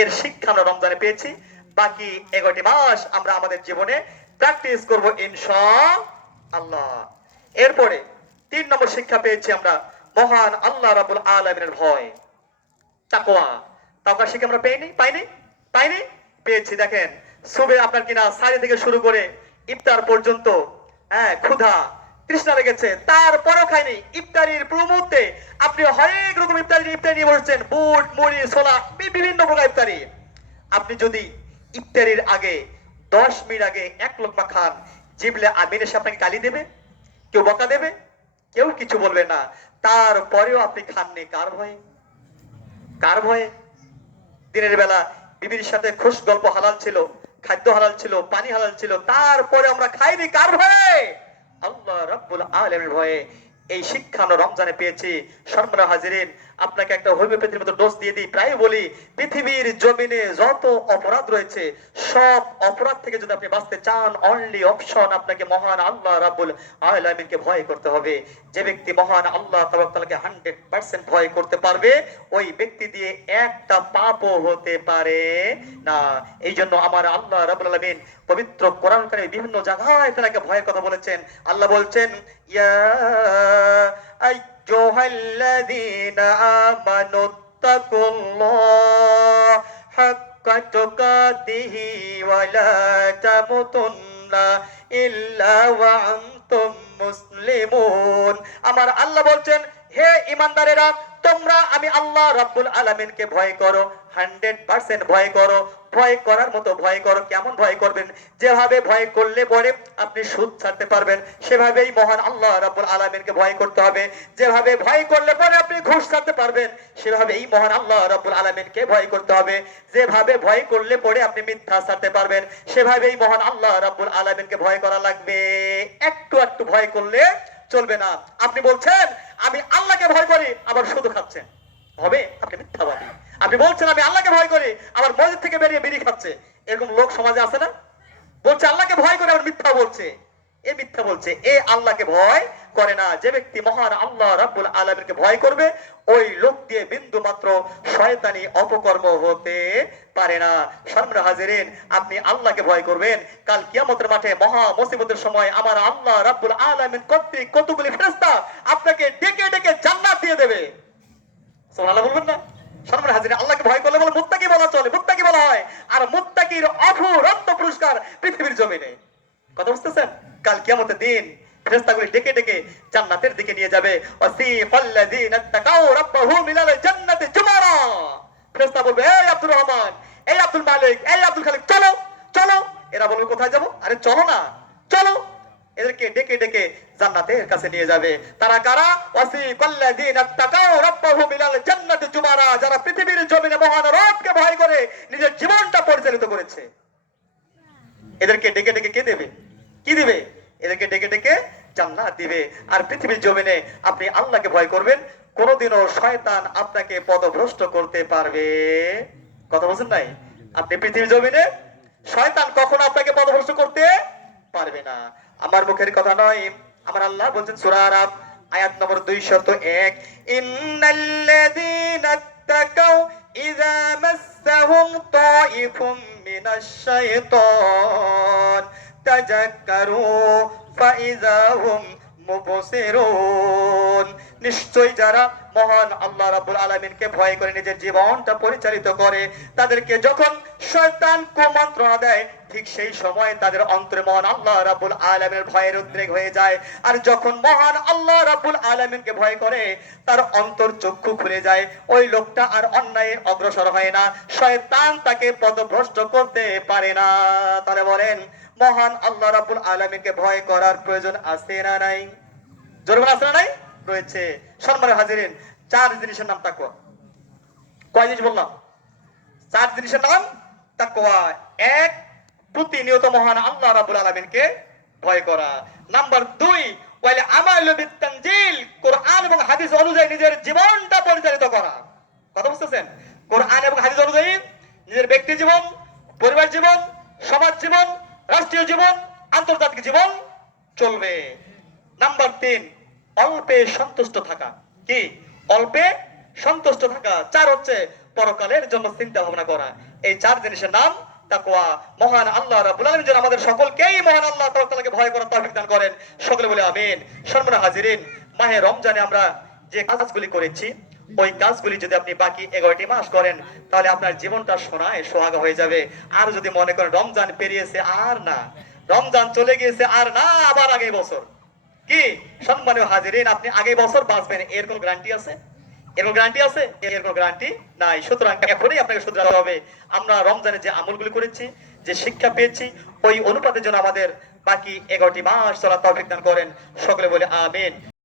এর শিক্ষা আমরা রমজানে পেয়েছি। বাকি 11টি মাস আমরা আমাদের জীবনে প্র্যাকটিস করব ইনশাআল্লাহ। এরপরে 3 নম্বর শিক্ষা পেয়েছি আমরা মহান আল্লাহ রাব্বুল আলামিনের ভয়, তাকওয়া। তাকওয়ার শিক্ষা আমরা পাইনি পেয়েছি। দেখেন সুবে আপনার কিনা সারি থেকে শুরু করে ইফতার পর্যন্ত, ক্ষুধা তৃষ্ণা লেগেছে, তারপরও খাইনি। ইফতারির পুরো মুহূর্তে আপনি হরেক রকম ইফতারি নিয়ে বসেছেন, বুট মুড়ি ছোলা বিভিন্ন প্রকার ইফতারি। আপনি যদি ইফতারির আগে 10 মিনিট আগে এক লোকমা খান, জিবলে আমিন এসে আপনাকে গালি দেবে, কেউ বকা দেবে, কেউ কিছু বলবে না। তারপরেও আপনি খাননি কার ভয়ে? কার ভয়ে? দিনের বেলা বিবির সাথে খুশ গল্প হালাল ছিল, খাদ্য হালাল ছিল, পানি হালাল ছিল, তারপরে আমরা খাইনি কার ভয়ে? আল্লাহ রাব্বুল আলামিনের ভয়ে। এই শিক্ষা আমরা রমজানে পেয়েছি। সম্মানিত হাজিরিন, আপনাকে একটা হোমিওপ্যাথির মতো ডোজ দিয়ে দিই। প্রায় বলি, পৃথিবীর জমিনে যত অপরাধ রয়েছে সব অপরাধ থেকে যদি আপনি বাঁচতে চান, অনলি অপশন আপনাকে মহান আল্লাহ রাব্বুল আলামিনকে ভয় করতে হবে। যে ব্যক্তি মহান আল্লাহ তাআলাকে 100% ভয় করতে পারবে, ওই ব্যক্তি দিয়ে একটা পাপও হতে পারে না। এই জন্য আমার আল্লাহ রাব্বুল আলামিন পবিত্র কোরআন কারিমে বিভিন্ন জায়গায় তাকে ভয়ের কথা বলেছেন। আল্লাহ বলছেন, ইয়া আইয়ুহাল্লাযীনা আমানুত্তাকুল্লাহ হাক্কা তুকাতিহি ওয়া লা তামুতুন্না ইল্লা ওয়া আনতুম মুসলিমুন। আমার আল্লাহ বলছেন, হে ঈমানদারেরা, তোমরা আমি আল্লাহ রাব্বুল আলামিনকে ভয় করো, 100% ভয় করো। ভয় করার মতো ভয় করো। কেমন ভয় করবেন? যেভাবে ভয় করলে পরে আপনি সুদ ছাড়তে পারবেন, সেভাবেই মহান আল্লাহ রাব্বুল আলামিনকে ভয় করতে হবে। যেভাবে ভয় করলে পরে আপনি ঘুষ ছাড়তে পারবেন, সেভাবেই মহান আল্লাহ রাব্বুল আলামিনকে ভয় করতে হবে। যেভাবে ভয় করলে পরে আপনি মিথ্যা ছাড়তে পারবেন, সেভাবেই মহান আল্লাহ রাব্বুল আলামিনকে ভয় করা লাগবে। একটু একটু ভয় করলে চলবে না। আপনি বলছেন আমি আল্লাহকে ভয় করি, আবার শুধু খাচ্ছেন, হবে? আপনি মিথ্যাবাদী। আপনি বলছেন আমি আল্লাহকে ভয় করি, আবার মসজিদ থেকে বেরিয়ে বিড়ি খাচ্ছে। এরকম লোক সমাজে আছে না? বলছে আল্লাহকে ভয় করে, আবার মিথ্যা বলছে। এ মিথ্যা বলছে, এ আল্লাহকে ভয় করে না। যে ব্যক্তি মহান আল্লাহ রাব্বুল আলামিনকে ভয় করবে, ওই লোক দিয়ে বিন্দু মাত্র শয়তানি অপকর্ম হতে পারে না। সম্মানিত হাজিরিন, আপনি আল্লাহকে ভয় করবেন, কাল কিয়ামতের মাঠে মহা মুসিবতের সময় আমার আল্লাহ রাব্বুল আলামিন কর্তৃক কতগুলি ফেরেশতা আপনাকে ডেকে ডেকে জান্নাত দিয়ে দেবে। সুবহানাল্লাহ বলবেন না? সম্মানিত হাজিরিন, আল্লাহকে ভয় করলে বলে মুত্তাকি বলা চলে, মুত্তাকি বলা হয়। আর মুত্তাকির অফুরন্ত পুরস্কার পৃথিবীর জমিনে। কথা বুঝতেছেন? কাল কিয়ামতের দিন ফেরেশতাগুলি ডেকে ডেকে জান্নাতের দিকে নিয়ে যাবে। ওয়াসিফাল্লাযীনা তাকাউ রাব্বাহুম ইলাল জান্নাতি জুমারা। ফেরেশতা বলবে, এই আব্দুর রহমান, এই আব্দুল মালিক, এই আব্দুল খালিক, চলো চলো। এরা বলবে কোথায় যাব? আরে চলো না, চলো। এদেরকে ডেকে ডেকে জান্নাতের কাছে নিয়ে যাবে। তারা কারা? ওয়াসিফাল্লাযীনা তাকাউ রাব্বাহুম ইলাল জান্নাতি জুমারা। যারা পৃথিবীর জমিনে মহান রবকে ভয় করে নিজের জীবনটা পরিচালিত করেছে। এদেরকে ডেকে ডেকে কে দেবে? কি দিবে? এদেরকে ডেকে ডেকে জান্নাত দিবে। আর পৃথিবীর জমিনে আপনি আল্লাহকে ভয় করবেন, কোনোদিনও শয়তান আপনাকে পথভ্রষ্ট করতে পারবে? কথা বলছেন নাই? আপনি পৃথিবীর জমিনে শয়তান কখনো আপনাকে পথভ্রষ্ট করতে পারবে না। আমার মুখের কথা নয়, আমার আল্লাহ বলছেন সূরা আরাফ আয়াত নম্বর 201, ইন্নাল্লাযীনা তাকাউ ইযা মাসসাহুম তাইফুম মিনাশ শাইতান তাযাক্কারু ফাইযা হুম মুবসিরুন। নিশ্চয় যারা মহান আল্লাহ রাব্বুল আলামিনকে ভয় করে নিজের জীবনটা পরিচালিত করে, তাদেরকে যখন শয়তান কুমন্ত্রণা দেয়, ঠিক সেই সময় তাদের অন্তরে মহান আল্লাহ রাব্বুল আলামিনের ভয়ের উদ্রেক হয়ে যায়। আর যখন মহান আল্লাহ রাব্বুল আলামিনকে ভয় করে, তার অন্তর চক্ষু খুলে যায়। ওই লোকটা আর অন্যায় অগ্রসর হয় না, শয়তান তাকে পথভ্রষ্ট করতে পারে না। তাহলে বলেন, মহান আল্লাহ রাব্বুল আলামিনকে ভয় করার প্রয়োজন আছে না নাই? জোরে আছে না নাই? রয়েছে। সম্মানিত হাজিরিন, 4 জিনিসের নাম তাকওয়া। কয় জিনিস বললাম? 4 জিনিসের নাম তাকওয়া। 1, প্রতিনিয়ত মহান আল্লাহ রাব্বুল আলামিনকে ভয় করা। নাম্বার 2, ওয়াল আমালু বিত-তানজিল, কোরআন এবং হাদিস অনুযায়ী নিজের জীবনটা পরিচালিত করা। কথা বুঝতেছেন? কোরআন এবং হাদিস অনুযায়ী নিজের ব্যক্তি জীবন, পরিবার জীবন, সমাজ জীবন, রাষ্ট্রীয় জীবন, আন্তর্জাতিক জীবন চলবে। নাম্বার 3, অল্পে সন্তুষ্ট থাকা। কি? অল্পে সন্তুষ্ট থাকা। 4 হচ্ছে পরকালের জন্য চিন্তা ভাবনা করা। এই 4 জিনিসের নাম তাকওয়া। মহান আল্লাহ রাব্বুল আলামিন যেন আমাদের সকলকেই মহান আল্লাহ তাআলাকে ভয় করার তৌফিক দান করেন। সকলে বলে আমিন। সম্মানিত হাজিরিন, মাহে রমজানে আমরা যে কাজগুলি করেছি, ওই কাজগুলি যদি আপনি বাকি 11টি মাস করেন, তাহলে আপনার জীবনটা সোনায় সোহাগা হয়ে যাবে। আর যদি মনে করেন রমজান পেরিয়েছে আর না, রমজান চলে গিয়েছে আর না, আবার আগে বছর, কি সম্মানীয় হাজিরিন, আপনি আগে বছর বাঁচবেন এর কোন গ্যারান্টি আছে? এর কোন গ্যারান্টি আছে? এর কোন গ্যারান্টি নাই। সুতরাং এখনই আপনাকে শুধরাতে হবে। আমরা রমজানে যে আমলগুলি করেছি, যে শিক্ষা পেয়েছি, ওই অনুপাতের জন্য আমাদের বাকি 11টি মাস চলার তৌফিক দান করেন। সকলে বলে আমিন।